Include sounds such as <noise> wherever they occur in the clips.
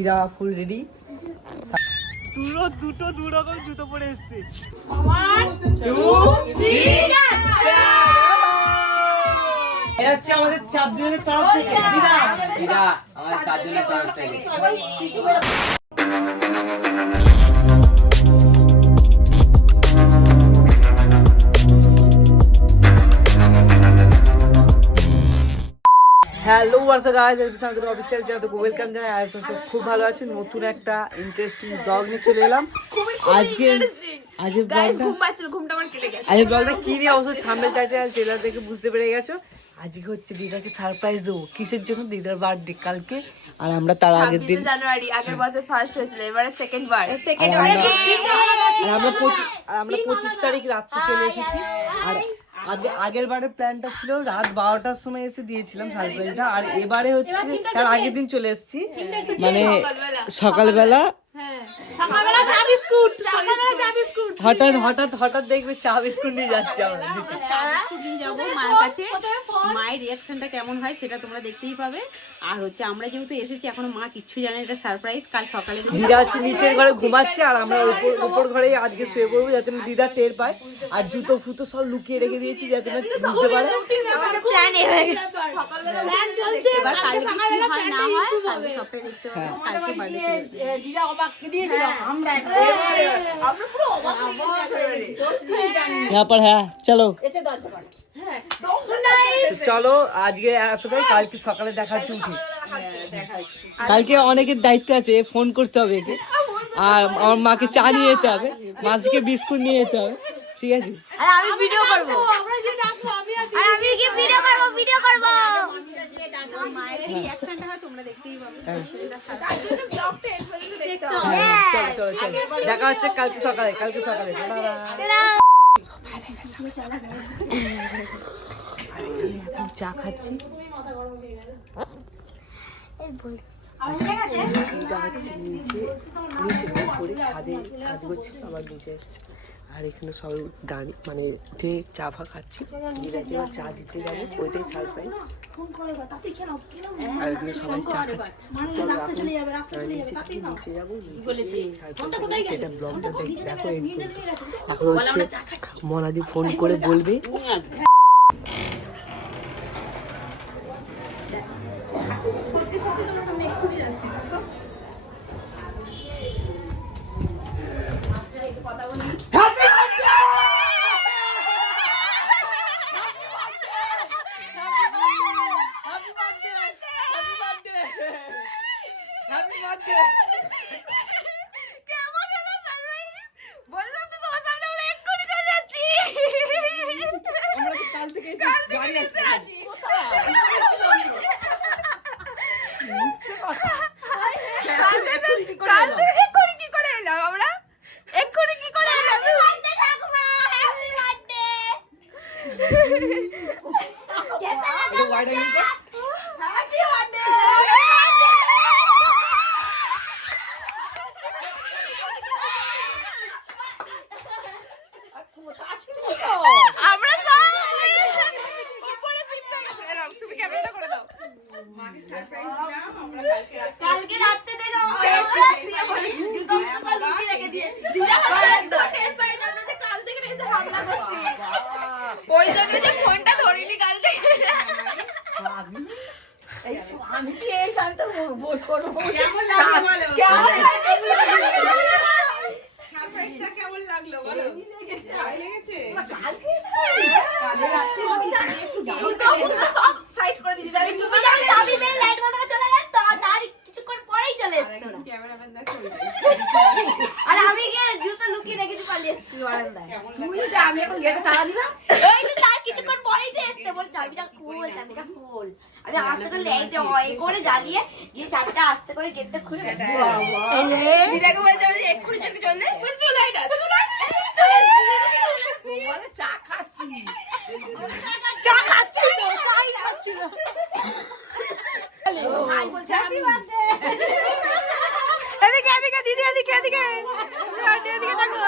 দিদা full ready দুটো দুটো দু রকম জুতো পরে এসছে এটা হচ্ছে আমাদের চারজনের তরফ থেকে আমাদের চারজনের তরফ থেকে হ্যালো হোয়াটসঅ্যাপ গাইস এসবি সামনে অফিসিয়াল চ্যানেল থেকে ওয়েলকাম জানাই আর তো খুব ভালো আছি। নতুন একটা ইন্টারেস্টিং ব্লগ নিয়ে চলে এলাম। আজকে আজকে ব্লগটা ঘুম পাচ্ছিল ঘুমটা আমার কেটে গেছে। আজকে ব্লগটা কি নিয়ে? অবশ্য থাম্বেল টাইটেল ট্রেলার দেখে বুঝতে পেরে গেছো। আজকে হচ্ছে দিদাকে সারপ্রাইজ দেবো। কিসের জন্য? দিদার বার্থডে কালকে। আর আমরা তার আগের দিন জানুয়ারি আগের বছর ফার্স্ট হয়েছিল এবারে সেকেন্ড বার। সেকেন্ড আমরা- আর আমরা আর আমরা পঁচিশ তারিখ রাত্রে চলে এসেছি। আর আগে আগের বারের প্ল্যানটা ছিল রাত বারোটার সময় এসে দিয়েছিলাম সারপ্রাইজটা আর এবারে হচ্ছে তার আগের দিন চলে এসেছি। মানে সকালবেলা বিস্কুট হঠাৎ হঠাৎ হঠাৎ দেখবে চা বিস্কুট নিয়ে যাচ্ছে আমরা যাব মায়ের কাছে। মায়ের রিয়াকশনটা কেমন হয় সেটা তোমরা দেখতেই পাবে। আর হচ্ছে আমরা যেহেতু এসেছি এখনও মা কিচ্ছু জানে না, এটা সারপ্রাইজ কাল সকালে দিদা হচ্ছে নিচের ঘরে ঘুমাচ্ছে আর আমরা উপর উপর ঘরে আজকে শুয়ে পড়ব যাতে দিদা টের পায়। আর জুতো ফুতো সব লুকিয়ে রেখে দিয়েছি যাতে না বুঝতে পারে। প্ল্যান এ হয়ে গেছে। সকালবেলা হয় না হয় কালকে দেখতে পাবে। কালকে বার্থডে আমরা পুরো অবাক হয়ে গেছি यहाँ पर है चलो তো চলো আজকে এতটাই কালকে সকালে দেখাচ্ছি উঠি কালকে অনেকের দায়িত্ব আছে ফোন করতে হবে একে আর আমার মাকে চা নিয়ে যেতে হবে মাঝকে বিস্কুট নিয়ে যেতে হবে ঠিক আছে। আর আমি ভিডিও করব। আর আমি কি ভিডিও করব ভিডিও করব? মায়ের রিয়াকশনটা হয় তোমরা দেখতেই পাবে। চলো চলো চলো। দেখা হচ্ছে কালকে সকালে কালকে সকালে। চা খাচ্ছি। নিচে। নিচে উপরে ছাদে কাজ করছে আবার নিচে এসছে। আর এখানে সবাই দাঁড়িয়ে মানে উঠে চা ফা খাচ্ছি চা দিতে যাব ওইটাই সারপ্রাইজ আর এখানে সবাই চা খাচ্ছে। নিচে যাব হবে, সেটা ব্লগটা দেখো end এখন হচ্ছে মনাদি ফোন করে <laughs> বলবে। জ্বালিয়ে গিয়ে চাবিটা আস্তে করে গেটটা খুলে দিদাকে বলছে এক্ষুনি চলে চলে বুঝছ না আছে মানে চা খাচ্ছি চা খাচ্ছি তো চাই খাচ্ছি না ভাই বলছে হ্যাপি বার্থডে এদিকে এদিকে দিদি এদিকে এদিকে এদিকে দেখো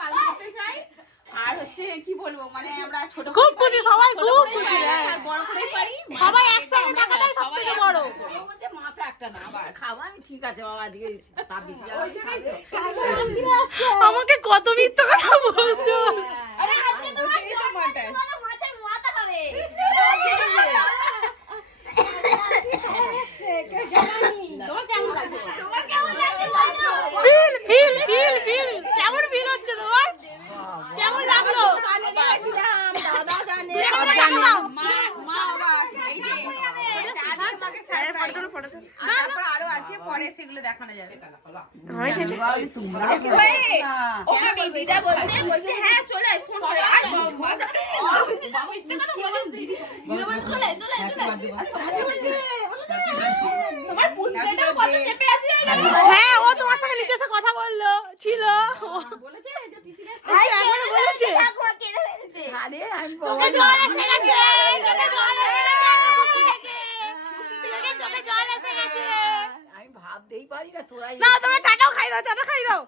পালন করতে চাই আর হচ্ছে মানে আমরা ছোট খুব খুশি, সবাই খুব খুশি, হ্যাঁ। আর বড় করেই পারি সবাই থাকাটাই সব থেকে বড়। ও বলছে মাথা একটা না আবার খাব ঠিক আছে বাবা আমাকে কত মিথ্যা কথা বলছো আরে আজকে তোমার জন্মদিন বলো মাছের মাথা খাবে তোমার কেমন লাগছে তোমার কেমন লাগছে বলো ফিল ফিল ফিল ফিল কেমন ফিল হচ্ছে তোমার কেমন লাগল দাদা জানে সব জানি মা মা অবাক এই যে আজকে তারপর আরও আছে পরে সেগুলো দেখানো যাবে দিদা বলছে বলছে হ্যাঁ চলে ফোন করে আর চলে চলে চলে তোমার পুচকেটাও কত চেপে আছে হ্যাঁ ও তোমার সঙ্গে নিচে এসে কথা বলল ছিল বলেছে যে পিছনে বলেছে আরে আমি চোখে জল এসে গেছে চোখে জল এসে গেছে চোখে চোখে জল এসে গেছে। আমি ভাবতেই পারি না তোরাই না তোমরা চাটাও খাই দাও চাটা খাই দাও।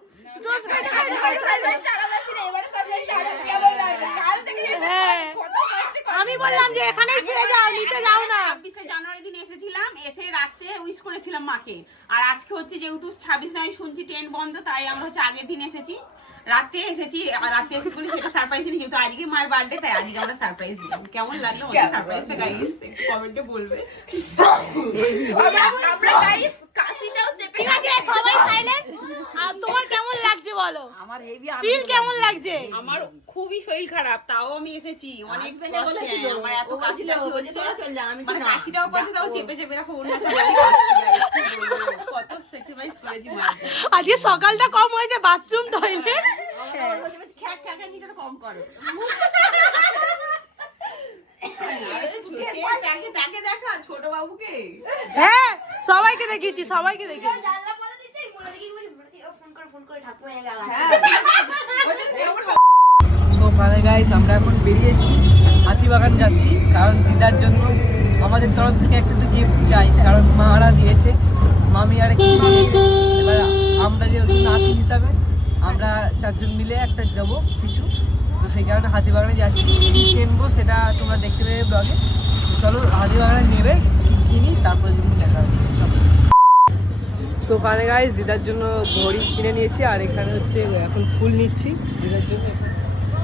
জোর খাই দাও, খাই দাও, খাই দাও, টাকা পাচ্ছি না এবারে সারপ্রাইজটা আরও কেমন লাগবে কাল থেকে কত কষ্ট আমি বললাম যে এখানেই ছেড়ে যাও নিচে যাও না। ছাব্বিশে জানুয়ারি দিন এসেছিলাম এসে রাত্রে উইশ করেছিলাম মাকে। আর আজকে হচ্ছে যেহেতু ছাব্বিশ জানুয়ারি শুনছি ট্রেন বন্ধ তাই আমরা হচ্ছে আগের দিন এসেছি। রাতে এসেছি রাতে এসেছি বলে সেটা সারপ্রাইজ দিই যেহেতু আজকে মায়ের বার্থডে তাই আজকে আমরা সারপ্রাইজ দিলাম কেমন লাগল আমাদের সারপ্রাইজটা গাইস একটু কমেন্টে বলবে। আমরা আমরা গাইস কাশিটাও চেপে ঠিক আছে সবাই সাইলেন্ট আর তোমার কেমন লাগছে বলো? আমার হেভি ফিল কেমন লাগছে? আমার খুবই শরীর খারাপ তাও আমি এসেছি। অনেক Husband-এ আমার এত ও কাশি বলেছিল, টাশি বলছে, হচ্ছে। চলো চল আমি মানে কাশিটাও পাচ্ছে তাও চেপে রাখো? কত স্যাক্রিফাইস করেছি আজকে সকালটা কম হয়েছে বাথরুম টয়লেট কম করো। আরে সে তাকে তাকে দেখা ছোট বাবুকে। হ্যাঁ সবাইকে দেখিয়েছি সবাইকে দেখিয়েছি। মনে মানে গাইস আমরা এখন বেরিয়েছি হাতিবাগান যাচ্ছি কারণ দিদার জন্য আমাদের তরফ থেকে একটা তো গিফট চাই কারণ মারা দিয়েছে মামি আর কিছু দিয়েছে। এবার আমরা যেহেতু নাতি হিসাবে আমরা চারজন মিলে একটা যাব কিছু। তো সেই কারণে হাতিবাগানে যাচ্ছি। কিনবো সেটা তোমরা দেখতে পেয়ে ব্লগে। চলো হাতিবাগানে নেবে কিনি তারপরে যদি দেখা হচ্ছে সো ওখানে গাইস দিদার জন্য ঘড়ি কিনে নিয়েছি আর এখানে হচ্ছে এখন ফুল নিচ্ছি। দিদার জন্য এখন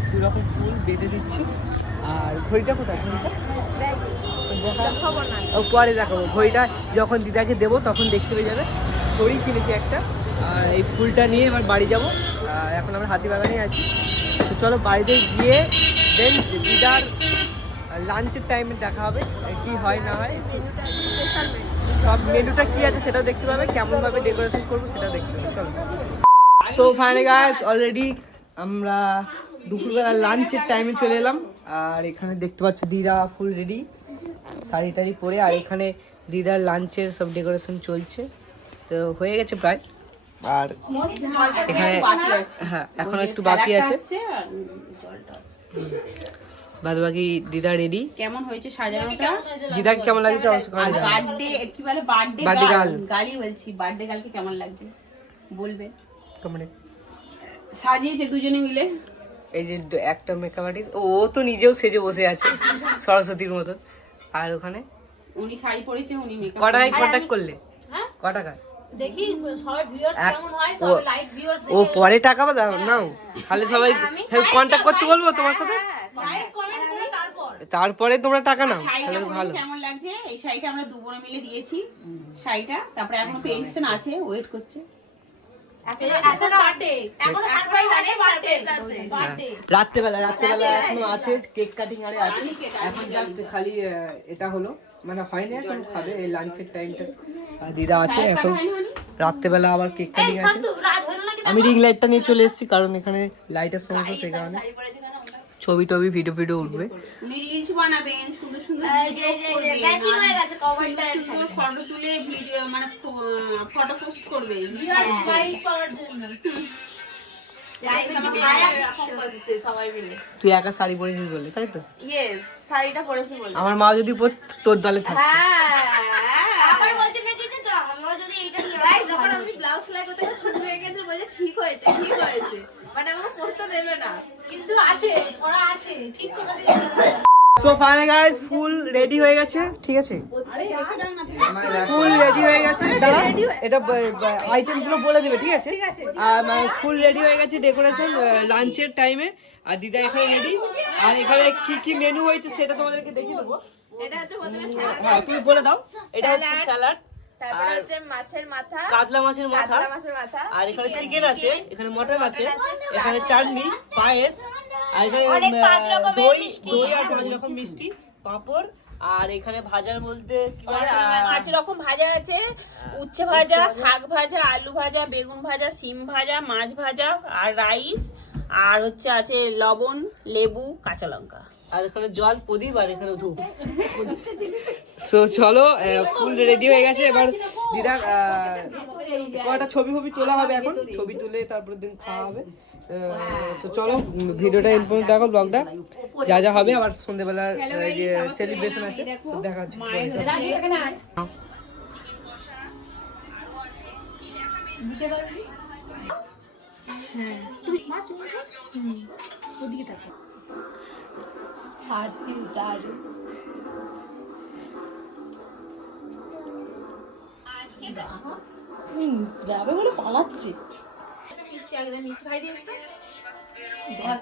দু রকম ফুল বেঁধে দিচ্ছি। আর ঘড়িটা কোথায়? ঘড়িটা ও পরে দেখাবো। ঘড়িটা যখন দিদাকে দেবো তখন দেখতে পেয়ে যাবে। ঘড়ি কিনেছি একটা। আর এই ফুলটা নিয়ে এবার বাড়ি যাব। এখন আমরা হাতিবাগানে আছি। তো চলো বাড়িতে গিয়ে দেন দিদার লাঞ্চের টাইমে দেখা হবে কি হয়, না হয়। সব মেনুটা কি আছে সেটাও দেখতে পাবে, কেমনভাবে ডেকোরেশন করব সেটাও দেখতে পাবে। চলো। সো ফাইনালি গাইস অলরেডি আমরা দুপুরবেলা লাঞ্চের টাইমে চলে এলাম। আর এখানে দেখতে পাচ্ছ দিদা ফুল রেডি শাড়ি টাড়ি পরে। আর এখানে দিদার লাঞ্চের সব ডেকোরেশন চলছে। তো হয়ে গেছে প্রায়। আর এখানে হ্যাঁ এখনও একটু বাকি আছে। বাদ বাকি দিদা রেডি কেমন হয়েছে সাজানোটা? দিদাকে কেমন লাগছে। বার্থডে কি বলে বার্থডে girl। গালি? বলছি বার্থডে গার্লকে কেমন লাগছে? বলবে। সাজিয়েছে দুজনে মিলে। এই যে একটা মেকআপ আর্টিস্ট ও তো নিজেও সেজে বসে আছে সরস্বতীর মতো আর ওখানে? উনি শাড়ি পরেছে উনি মেকআপ ক টাকায় কন্ট্যাক্ট করলে? ক টাকা দেখি সবাই ভিউয়ার্স কেমন হয়? তবে লাইক ভিউয়ার্স ও পরে টাকা দাও নাও। তাহলে সবাই কন্ট্যাক্ট করতে বলব তোমার সাথে? লাইক কমেন্ট করে তারপর। তারপরে তোমরা টাকা নাও তাহলে ভালো। কেমন লাগছে? এই শাড়িটা আমরা দুবোনে মিলে দিয়েছি। শাড়িটা তারপরে এখনও পেন্সন আছে ওয়েট করছে। রাত্রেবেলা রাত্রেবেলা এখনও আছে কেক কাটিং আরে আছে। এখন জাস্ট খালি এটা হলো। মানে হয়নি এখন খাবে এই লাঞ্চের টাইমটা দিদা আছে এখন। রাত্রেবেলা আবার কেক কাটিং আছে শান্তু রাত হলো নাকি আমি রিং লাইটটা নিয়ে চলে এসেছি কারণ এখানে লাইটের সমস্যা সেই কারণে। ছবি টবি ভিডিও ভিডিও উঠবে। রিলস বানাবেন সুন্দর সুন্দর হয়ে গেছে, cover টা সুন্দর সুন্দর ফটো তুলে ভিডিও মানে ফটো পোস্ট ভিউয়ার্স পাওয়ার জন্য। মিলে তুই একা শাড়ি পরেছিস বলে তাই তো? ইয়েস শাড়িটা পরেছি বলে। আমার মা যদি পর তোর দলে থাকতো হ্যাঁ। আবার বলছে নাকি যে তো আমিও যদি এটা গাইস যখন আমি ব্লাউজ সেলাই করতে শুরু হয়ে গেছে বলে ঠিক হয়েছে ঠিক হয়েছে। মানে আমাকে পড়তে দেবে না। কিন্তু আছে ওরা আছে ঠিক করে so finally guys full ready হয়ে গেছে ঠিক আছে? ফুল রেডি হয়ে গেছে। দাঁড়া, এটা আইটেমগুলো বলে দিবে ঠিক আছে? ফুল রেডি হয়ে গেছে ডেকোরেশন লাঞ্চের টাইমে আর দিদা এখানে রেডি আর এখানে কি কি মেনু হয়েছে সেটা তোমাদেরকে দেখিয়ে দেবো। হ্যাঁ তুমি বলে দাও। এটা হচ্ছে স্যালাড তারপরে হচ্ছে মাছের মাথা কাতলা মাছের মাথা মাছের মাথা আর এখানে চিকেন আছে এখানে মটন আছে এখানে চাটনি পায়েস আর এখানে অনেক পাঁচ রকমের দই মিষ্টি। দই আর পাঁচ রকম মিষ্টি পাঁপড় আর এখানে ভাজার বলতে কি পাঁচ রকম ভাজা আছে উচ্ছে ভাজা শাক ভাজা আলু ভাজা বেগুন ভাজা সিম ভাজা মাছ ভাজা আর রাইস আর হচ্ছে আছে লবণ লেবু কাঁচা লঙ্কা। আর এখানে জল প্রদীপ আর এখানে ধূপ। <laughs> সো চলো ফুল রেডি হয়ে গেছে। এবার দিদা কয়টা ছবি ফবি তোলা হবে এখন? ছবি তুলে তারপরে দিন খাওয়া হবে। তো চলো ভিডিওটা ইনফর্ম দেখো ব্লগটা যা যা হবে আবার সন্ধ্যেবেলার যে সেলিব্রেশন আছে দেখা। হচ্ছে। মিষ্টি একদম মিষ্টি খাই দিন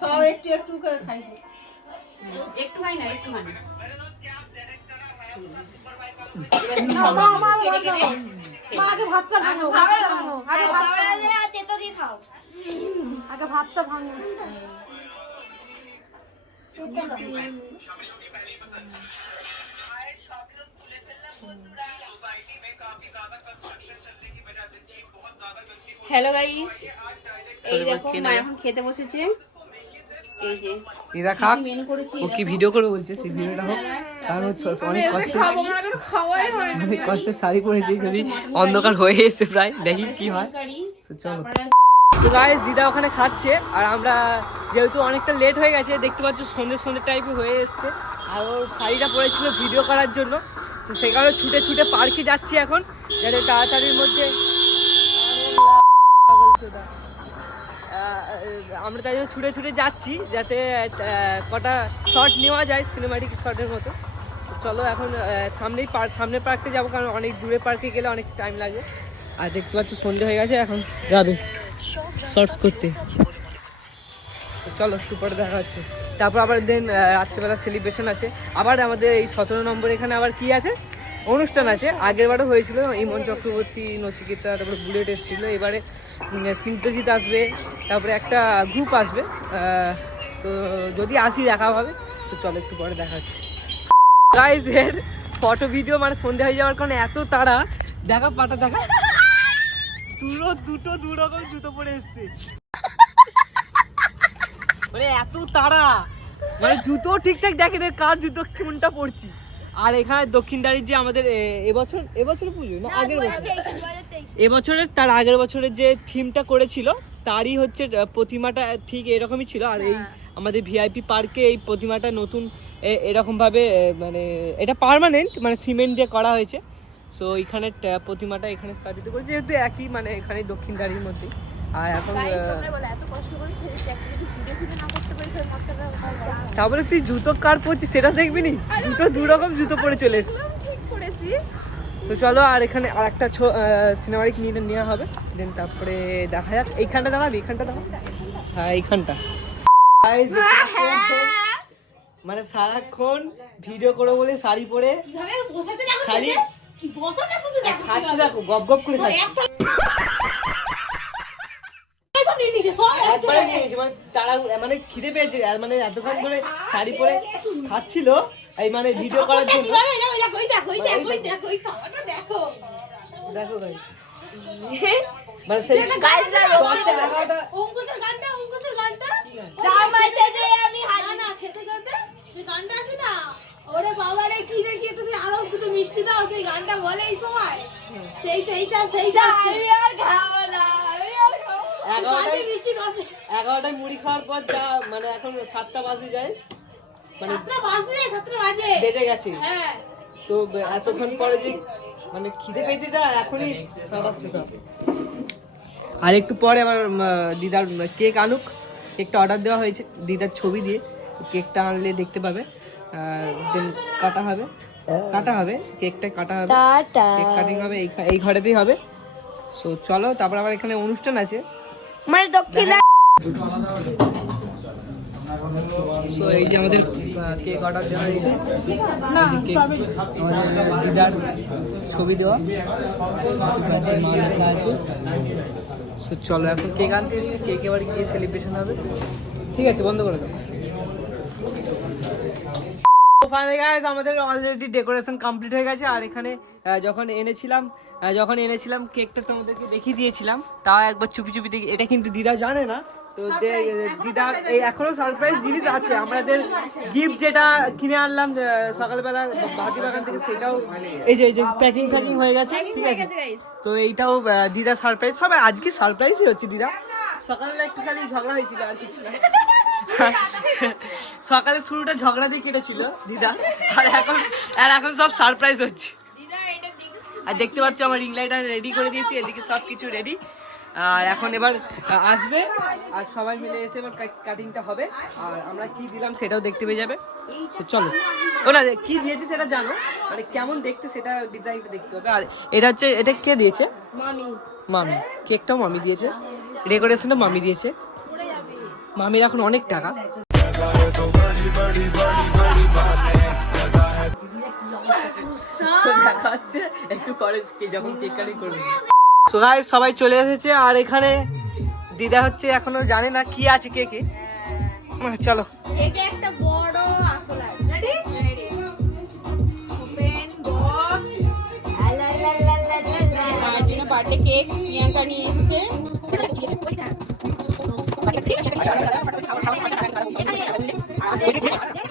সব একটু একটু করে খাই। দিই একটু খাই না একটু খাই তেতো দিয়ে খাও। হ্যালো গাইস এই দেখো মা এখন খেতে বসেছে। এই যে দিদা খাক। ও কি ভিডিও করে বলছে? সেই ভিডিওটা হোক। কারণ অনেক কষ্ট অনেক কষ্টে শাড়ি পরেছি যদি অন্ধকার হয়ে প্রায় দেখি কি হয়। কারি চলো। তো গাইস দিদা ওখানে খাচ্ছে আর আমরা যেহেতু অনেকটা লেট হয়ে গেছে দেখতে পাচ্ছ সন্ধ্যে সন্ধ্যে টাইপে হয়ে এসছে। আর ওর শাড়িটা পরেছিল ভিডিও করার জন্য। তো সেই কারণে ছুটে ছুটে পার্কে যাচ্ছি এখন। যাতে তাড়াতাড়ির মধ্যে আমরা তাই জন্য ছুটে ছুটে যাচ্ছি যাতে কটা শট নেওয়া যায় সিনেমাটিক শটের মতো। চলো এখন সামনেই পার্ক সামনের পার্কে যাব কারণ অনেক দূরে পার্কে গেলে অনেক টাইম লাগে। আর দেখতে পাচ্ছ সন্ধে হয়ে গেছে এখন যাবে। শর্টস করতে। চলো একটু পরে দেখা হচ্ছে তারপর আবার দেন রাত্রেবেলা সেলিব্রেশন আছে। আবার আমাদের এই সতেরো নম্বর এখানে আবার কি আছে? অনুষ্ঠান আছে। আগের বারও হয়েছিল ইমন চক্রবর্তী নচিকেতা তারপরে বুলেট এসেছিল। এবারে উম, স্নিগ্ধজিৎ আসবে তারপরে একটা গ্রুপ আসবে। তো যদি আসি দেখা হবে তো চলো একটু পরে দেখা হচ্ছে গাইজ এর ফটো ভিডিও মানে সন্ধে হয়ে যাওয়ার কারণে এত তাড়া। দেখা পাটা দেখা। দুটো দুটো দু রকম জুতো পরে এসছে। মানে এত তাড়া। মানে জুতো ঠিকঠাক দেখে না কার জুতো কোনটা পড়ছি আর এখানে দক্ষিণদারির যে আমাদের এবছর এবছর পুজো না আগের বছর? এবছরের তার আগের বছরের যে থিমটা করেছিল তারই হচ্ছে প্রতিমাটা ঠিক এরকমই ছিল। আর এই আমাদের ভিআইপি পার্কে এই প্রতিমাটা নতুন এরকমভাবে মানে এটা পার্মানেন্ট মানে সিমেন্ট দিয়ে করা হয়েছে। সো এখানে প্রতিমাটা এখানে স্থাপিত করেছে যেহেতু একই মানে এখানে দক্ষিণদারির মধ্যে আর এখন তারপরে তুই জুতো কার পরছিস সেটা দেখবি নি? দুটো দু রকম জুতো পরে চলে এসছিস। তো চলো আর এখানে আর একটা সিনেমাটিক নিয়ে নেওয়া হবে। দেন তারপরে দেখা যাক। এইখানটা দাঁড়াবি? এইখানটা দাঁড়াবি? হ্যাঁ এইখানটা। Guys, মানে সারাক্ষণ ভিডিও করে বলে শাড়ি পরে খালি খাচ্ছি দেখো গপ গপ করে খাচ্ছে। একবারে নিয়ে নিয়েছে, মানে তারা মানে খিদে পেয়েছে আর মানে এতক্ষণ করে শাড়ি পরে খাচ্ছিল এই মানে ভিডিও করার জন্য। দেখো ভাই মানে সেই দশটা এগারোটা জামাই সেজে আমি হাজির ওরে বাবা রে কি রে কি একটু আরও দুটো মিষ্টি দাও সেই গানটা বলে এই সময়। সেই সেইটা সেইটা। আমি আর খাব না। এগারোটায় এগারোটায় মুড়ি খাওয়ার পর যা মানে এখন সাতটা বাজে যায়। মানে বাজে। গেছে। হ্যাঁ। তো এতক্ষণ পরে যে মানে খিদে পেয়েছে যা এখনই ছাড়াচ্ছে সব। আর একটু পরে আমার দিদার কেক আনুক। কেকটা অর্ডার দেওয়া হয়েছে দিদার ছবি দিয়ে কেকটা আনলে দেখতে পাবে। দেন কাটা হবে। কাটা হবে কেকটা কাটা হবে। কেক কাটিং হবে এই এই ঘরেতেই হবে। সো চলো তারপর আবার এখানে অনুষ্ঠান আছে। মানে দক্ষিণ সো এই যে আমাদের কেক অর্ডার দেওয়া হয়েছে। দিদার ছবি দেওয়া। মা লেখা আছে। সো চলো এখন কেক আনতে এসেছি। কেক এবার গিয়ে সেলিব্রেশন হবে? ঠিক আছে বন্ধ করে দাও। ওখানে গাইজ আমাদের অলরেডি ডেকোরেশন কমপ্লিট হয়ে গেছে। আর এখানে যখন এনেছিলাম যখন এনেছিলাম কেকটা তোমাদেরকে দেখিয়ে দিয়েছিলাম তাও একবার চুপি চুপি দেখি। এটা কিন্তু দিদা জানে না। তো দে- দিদার এই এখনও সারপ্রাইজ জিনিস আছে। আমাদের গিফট যেটা কিনে আনলাম সকালবেলা বাতি বাগান থেকে সেটাও এই যে এই যে প্যাকিং প্যাকিং হয়ে গেছে ঠিক আছে? তো এইটাও দিদা সারপ্রাইজ সবাই আজকে সারপ্রাইজই হচ্ছে দিদা। সকালবেলা একটু খালি ঝগড়া হয়েছিল আর কিছু না। <laughs> <laughs> সকালে শুরুটা ঝগড়া দিয়ে কেটেছিল দিদা। আর এখন আর এখন সব সারপ্রাইজ হচ্ছে। আর দেখতে পাচ্ছ আমার রিং লাইট আর রেডি করে দিয়েছি এদিকে সব কিছু রেডি আর এখন এবার আসবে। আর সবাই মিলে এসে এবার কাটিংটা হবে। আর আমরা কি দিলাম সেটাও দেখতে পেয়ে যাবে। চলো। ও না কি দিয়েছে সেটা জানো। মানে কেমন দেখতে সেটা ডিজাইনটা দেখতে হবে। আর এটা হচ্ছে এটা কে দিয়েছে? মামি। মামি। কেকটাও মামি দিয়েছে। ডেকোরেশনও মামি দিয়েছে। মামির এখন অনেক টাকা। একটু কে যখন কেক কাটিং করবে তো guys, সবাই চলে এসেছে আর এখানে দিদা হচ্ছে এখনও জানে না কি আছে কেকে আহ, চলো। বার্থডে কেক প্রিয়াঙ্কা নিয়ে এসছে। <laughs> అది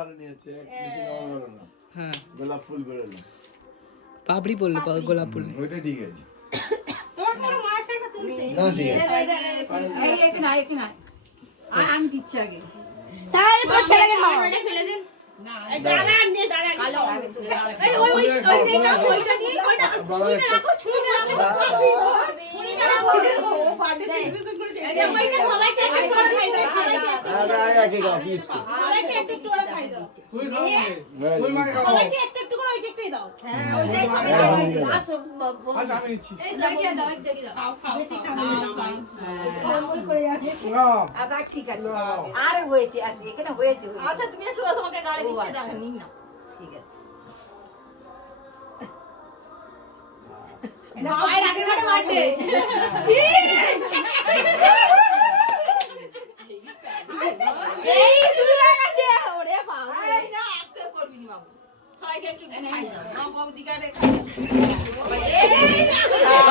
ভালো নিয়েছে বেশি নরম হলো না হ্যাঁ গোলাপ ফুল বেরোলো পাপড়ি পড়ল গোলাপ পড়ল ওইটা ঠিক আছে ছেলেকে দাদা আরে আরে আগে গাও প্লিজ ঠিক আছে। আর হয়েছে আর এখানে হয়েছে আচ্ছা তুমি একটু তোমাকে গাড়ি দিচ্ছে দাও। না ঠিক আছে। পায়ের আগের বারে মাঠে। এই শুরু হয়ে গেছে। ওরে বাবা। এই না আজকে করবি না বাবু। সবাইকে একটু খাই দাও। মা বৌদিকে আরে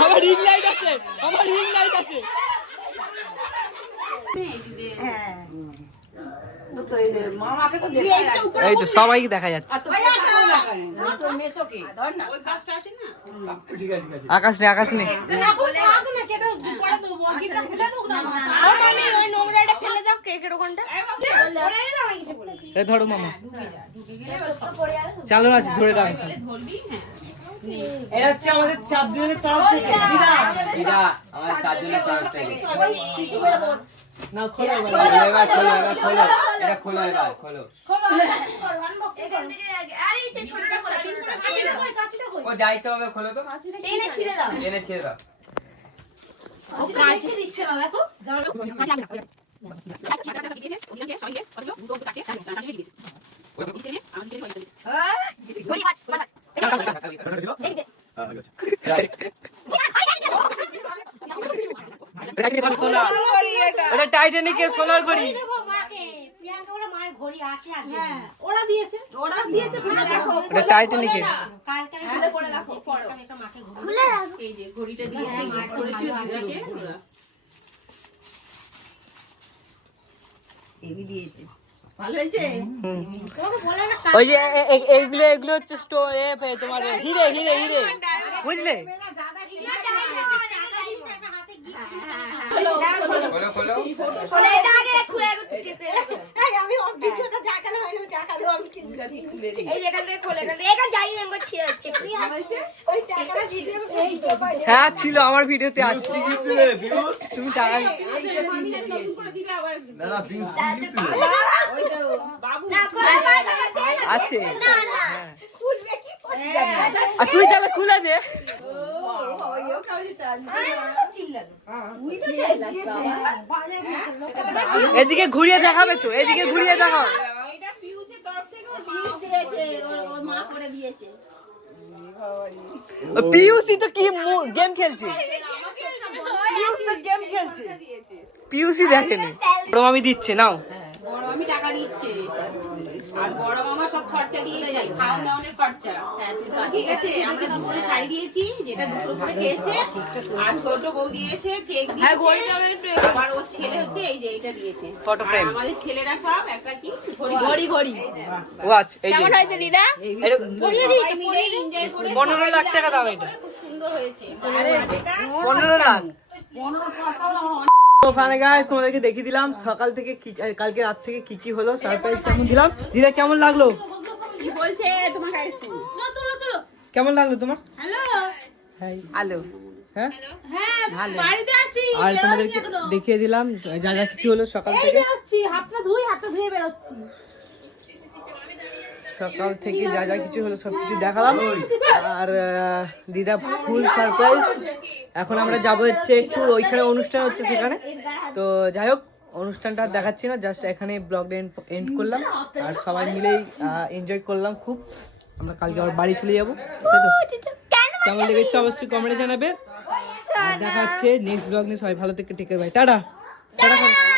আমার রিং লাইট আছে আমার রিং লাইট আছে। এই মামাকে তো দেখাই এই তো সবাইকে দেখা যাচ্ছে। আকাশ নেই আকাশ নেই। ওই নোংরাটা ফেলে দাও কেকের ওখানটা এ ধরো মামা। চালো আছে ধরে রাখো। হ্যাঁ। এটা হচ্ছে আমাদের চারজনের তরফ থেকে দিদা চারজনের তরফ থেকে না খোলো এবার। খোলো এবার খোলো এবার খোলো এটা খোলো এবার খোলো এখান থেকে আরে এই ছোটটা করে ও যা ইচ্ছা হবে খোলো তো এনে ছিঁড়ে দাও এনে ছিঁড়ে দাও ও কাছে দিচ্ছে না দেখো গড়ি মাছ মাছ এই যে হ্যাঁ, ঠিক আছে সোনা ওটা টাইটানিকের সোনার ঘড়ি ওরা দিয়েছে ওরা দিয়েছে তুমি দেখো ওটা টাইটানিকের এই যে ঘড়িটা দিয়েছে গিফট করেছে দিদাকে ভালো হয়েছে? ওই যে এ- এ- এইগুলো এগুলো হচ্ছে স্টো এ তোমার হিরে হিরে হিরে। বুঝলে? হ্যাঁ ছিল আমার ভিডিওতে আছে তুমি টাকা আছে আর তুই তাহলে খুলে দে। এদিকে ঘুরিয়ে দেখাবে তো এদিকে ঘুরিয়ে দেখাও। পিউসি তো কি গেম খেলছে? পিউসি গেম খেলছে। পিউসি দেখেনি। বড় মামি দিচ্ছে নাও। বড় আমি টাকা দিচ্ছে। আর বড় মামা সব খরচা দিয়েছে খাওয়ান দাওয়ানের খরচা ঠিক আছে আমরা দুপুরে শাড়ি দিয়েছি যেটা দুপুর করে খেয়েছে আর ছোট বউ দিয়েছে কেক দিয়েছে আবার ওর ছেলে হচ্ছে এই যে এইটা দিয়েছে frame. আর আমাদের ছেলেরা সব একটা কি ঘড়ি ঘড়ি ঘড়ি ওয়াচ এই কেমন হয়েছে দিদা এটা এনজয় করে পনেরো লাখ টাকা দাম এটা খুব সুন্দর হয়েছে পনেরো লাখ তো ফানে গাইস তোমাদেরকে দেখিয়ে দিলাম সকাল থেকে কি কালকে রাত থেকে কি কি হলো সারপ্রাইজ কেমন দিলাম। দিদা কেমন লাগল? কি বলছে তোমার কাছে শুনো কেমন লাগল তোমার? হ্যালো। হ্যালো হ্যাঁ? হ্যাঁ আর তোমাদেরকে দেখিয়ে দিলাম যা যা কিছু হলো সকাল থেকে। হাতটা ধুই হাতটা ধুয়ে বেরোচ্ছি। সকাল থেকে যা যা কিছু হলো সব কিছু দেখালাম। আর দিদা ফুল সারপ্রাইজ এখন আমরা যাব হচ্ছে একটু ওইখানে অনুষ্ঠান হচ্ছে সেখানে। তো যাই হোক, অনুষ্ঠানটা দেখাচ্ছি না জাস্ট এখানে ব্লগটা এন্ড করলাম। আর সবাই মিলেই এনজয় করলাম খুব। আমরা কালকে আবার বাড়ি চলে যাব। কেমন লেগেছে অবশ্যই কমেন্টে জানাবে। দেখা হচ্ছে নেক্সট ব্লগ নিয়ে। সবাই ভালো থেকে টেকের ভাই টাটা। টাটা